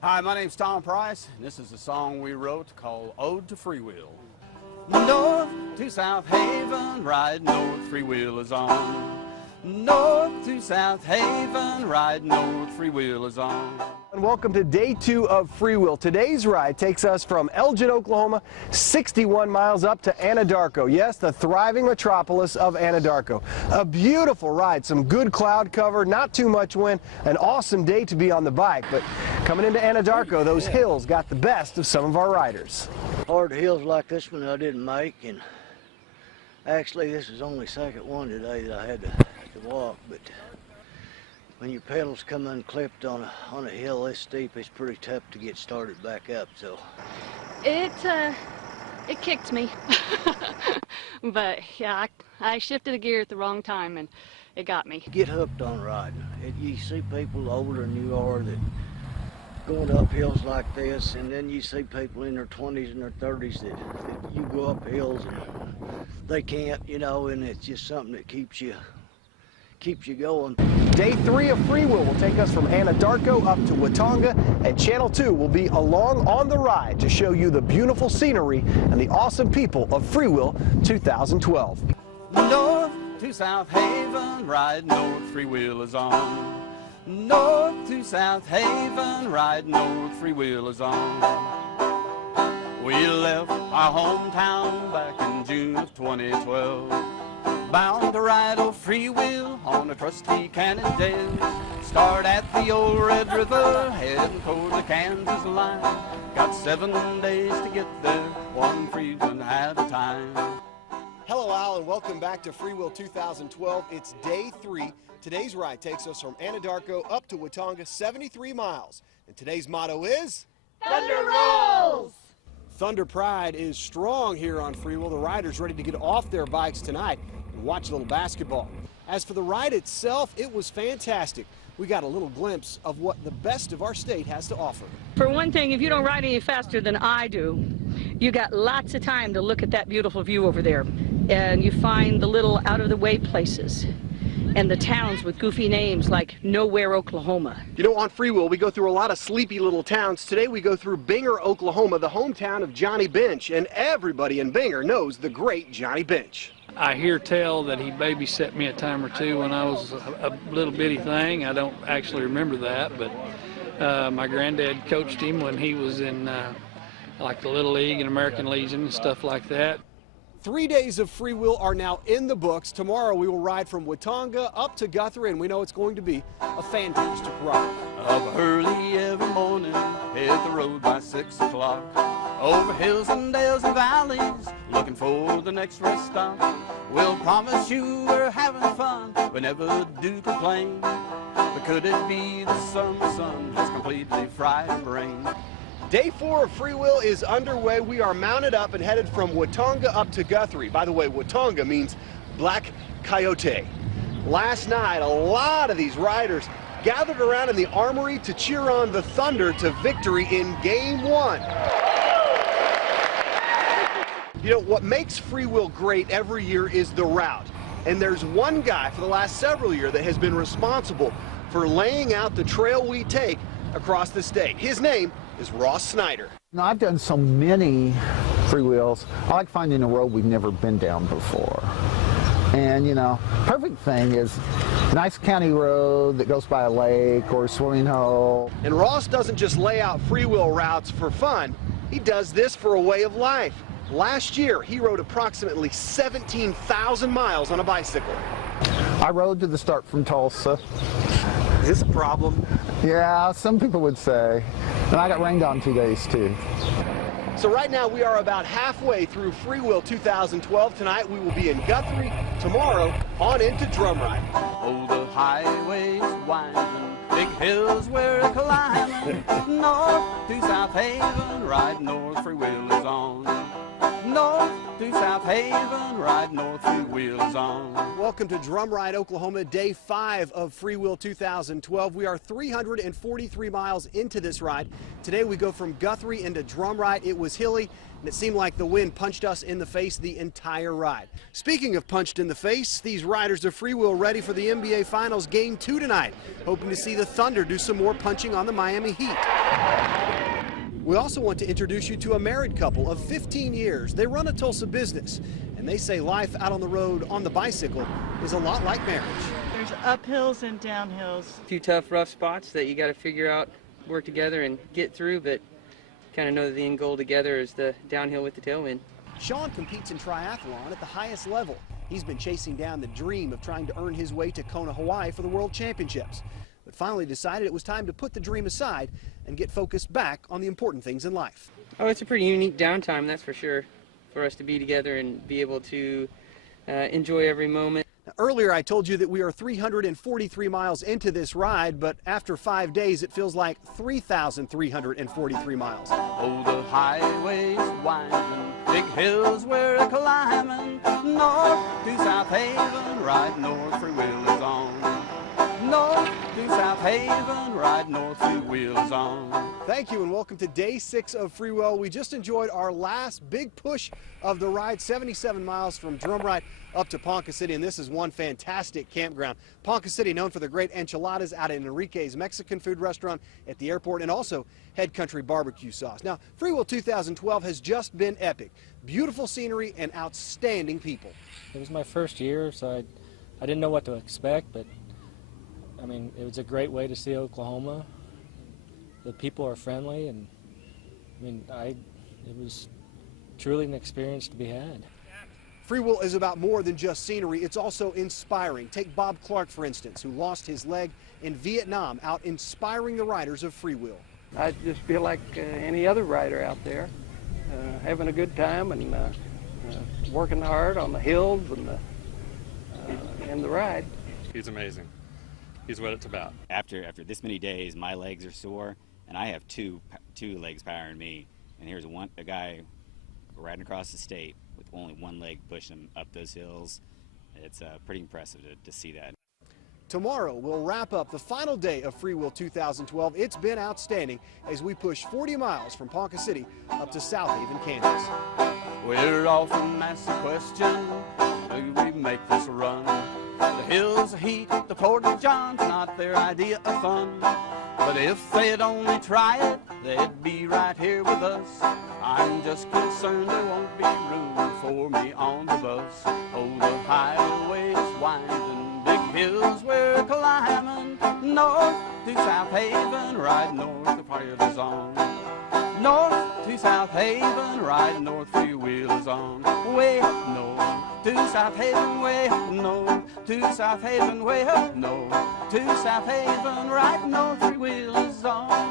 Hi, my name's Tom Price, and this is a song we wrote called Ode to Freewheel. North to South Haven, ride north, Freewheel is on. North to South Haven, ride north, Freewheel is on. And welcome to day 2 of Freewheel. Today's ride takes us from Elgin, Oklahoma, 61 miles up to Anadarko. Yes, the thriving metropolis of Anadarko. A beautiful ride, some good cloud cover, not too much wind, an awesome day to be on the bike. But coming into Anadarko, those hills got the best of some of our riders. Hard hills like this one I didn't make, and actually this is only second one today that I had to walk, but when your pedals come unclipped on a hill this steep, it's pretty tough to get started back up. So it kicked me. But yeah, I shifted a gear at the wrong time and it got me. Get hooked on riding. You see people older than you are that going up hills like this, and then you see people in their 20s and their 30s that you go up hills and they can't, you know, and it's just something that keeps you going. Day 3 of Freewheel will take us from Anadarko up to Watonga, and Channel 2 will be along on the ride to show you the beautiful scenery and the awesome people of Freewheel 2012. North to South Haven, ride north, Freewheel is on. North to South Haven, ride north, Freewheel is on. We left our hometown back in June of 2012. Bound to ride old Freewheel on a trusty Cannondale. Start at the old Red River, heading toward the Kansas line. Got 7 days to get there, one freedman at a time. Hello, Al, and welcome back to Freewheel 2012. It's day 3. Today's ride takes us from Anadarko up to Watonga, 73 miles. And today's motto is... Thunder rolls! Thunder Pride is strong here on Freewheel. The riders ready to get off their bikes tonight and watch a little basketball. As for the ride itself, it was fantastic. We got a little glimpse of what the best of our state has to offer. For one thing, if you don't ride any faster than I do, you got lots of time to look at that beautiful view over there. And you find the little out-of-the-way places and the towns with goofy names like Nowhere, Oklahoma. You know, on Freewheel, we go through a lot of sleepy little towns. Today we go through Binger, Oklahoma, the hometown of Johnny Bench, and everybody in Binger knows the great Johnny Bench. I hear tell that he babysat me a time or two when I was a little bitty thing. I don't actually remember that, but my granddad coached him when he was in like the Little League and American Legion and stuff like that. 3 days of Freewheel are now in the books. Tomorrow we will ride from Watonga up to Guthrie, and we know it's going to be a fantastic ride. Up early every morning, hit the road by 6 o'clock. Over hills and dales and valleys, looking for the next rest stop. We'll promise you we're having fun, we never do complain. But could it be the summer sun has completely fried our brain? Day 4 of Freewheel is underway. We are mounted up and headed from Watonga up to Guthrie. By the way, Watonga means Black Coyote. Last night, a lot of these riders gathered around in the armory to cheer on the Thunder to victory in Game 1. You know, what makes Freewheel great every year is the route. And there's one guy for the last several years that has been responsible for laying out the trail we take across the state. His name is Ross Snyder. Now, I've done so many Freewheels. I like finding a road we've never been down before. And, you know, perfect thing is nice county road that goes by a lake or a swimming hole. And Ross doesn't just lay out Freewheel routes for fun. He does this for a way of life. Last year, he rode approximately 17,000 miles on a bicycle. I rode to the start from Tulsa. Is this a problem? Yeah, some people would say. And I got rained on 2 days, too. So right now we are about halfway through Freewheel 2012. Tonight we will be in Guthrie. Tomorrow on into Drum Ride. Oh, the highways winding, big hills we're climbing. North to South Haven, ride north, Freewheel is on. North to South Haven, ride north, three wheels on. Welcome to Drum Ride, Oklahoma, day 5 of Freewheel 2012. We are 343 miles into this ride. Today we go from Guthrie into Drum Ride. It was hilly, and it seemed like the wind punched us in the face the entire ride. Speaking of punched in the face, these riders of Freewheel ready for the NBA Finals Game 2 tonight, hoping to see the Thunder do some more punching on the Miami Heat. We also want to introduce you to a married couple of 15 years. They run a Tulsa business, and they say life out on the road on the bicycle is a lot like marriage. There's uphills and downhills. A few tough, rough spots that you got to figure out, work together and get through, but kind of know that the end goal together is the downhill with the tailwind. Sean competes in triathlon at the highest level. He's been chasing down the dream of trying to earn his way to Kona, Hawaii for the World Championships, but finally decided it was time to put the dream aside and get focused back on the important things in life. Oh, it's a pretty unique downtime, that's for sure, for us to be together and be able to enjoy every moment. Now, earlier I told you that we are 343 miles into this ride, but after 5 days it feels like 3,343 miles. Oh, the highway's winding, big hills we're climbing, north to South Haven, ride north, three wheels on. North to South Haven, ride north, three wheels on. Thank you and welcome to day 6 of Freewheel. We just enjoyed our last big push of the ride, 77 miles from Drum Ride up to Ponca City, and this is one fantastic campground. Ponca City, known for the great enchiladas out at Enrique's Mexican food restaurant at the airport, and also Head Country barbecue sauce. Now, Freewheel 2012 has just been epic. Beautiful scenery and outstanding people. It was my first year, so I didn't know what to expect, but I mean, it was a great way to see Oklahoma. The people are friendly, and I mean, it was truly an experience to be had. Freewheel is about more than just scenery, it's also inspiring. Take Bob Clark, for instance, who lost his leg in Vietnam, out inspiring the riders of Freewheel. I just feel like any other rider out there, having a good time and working hard on the hills and the ride. He's amazing. He's what it's about. After this many days, my legs are sore, and I have two legs powering me. And here's a guy riding across the state with only one leg pushing him up those hills. It's pretty impressive to see that. Tomorrow, we'll wrap up the final day of Freewheel 2012. It's been outstanding as we push 40 miles from Ponca City up to South Haven, Kansas. We're often asked the question, do we make this run? The hills of Heat, the Port of John's not their idea of fun. But if they'd only try it, they'd be right here with us. I'm just concerned there won't be room for me on the bus. Oh, the highway's winding, big hills we're climbing, north to South Haven, ride north, the fire is on. North to South Haven, ride north, three wheels on. Way up north to South Haven, way up north to South Haven, way up north to South Haven, ride north, three wheels on.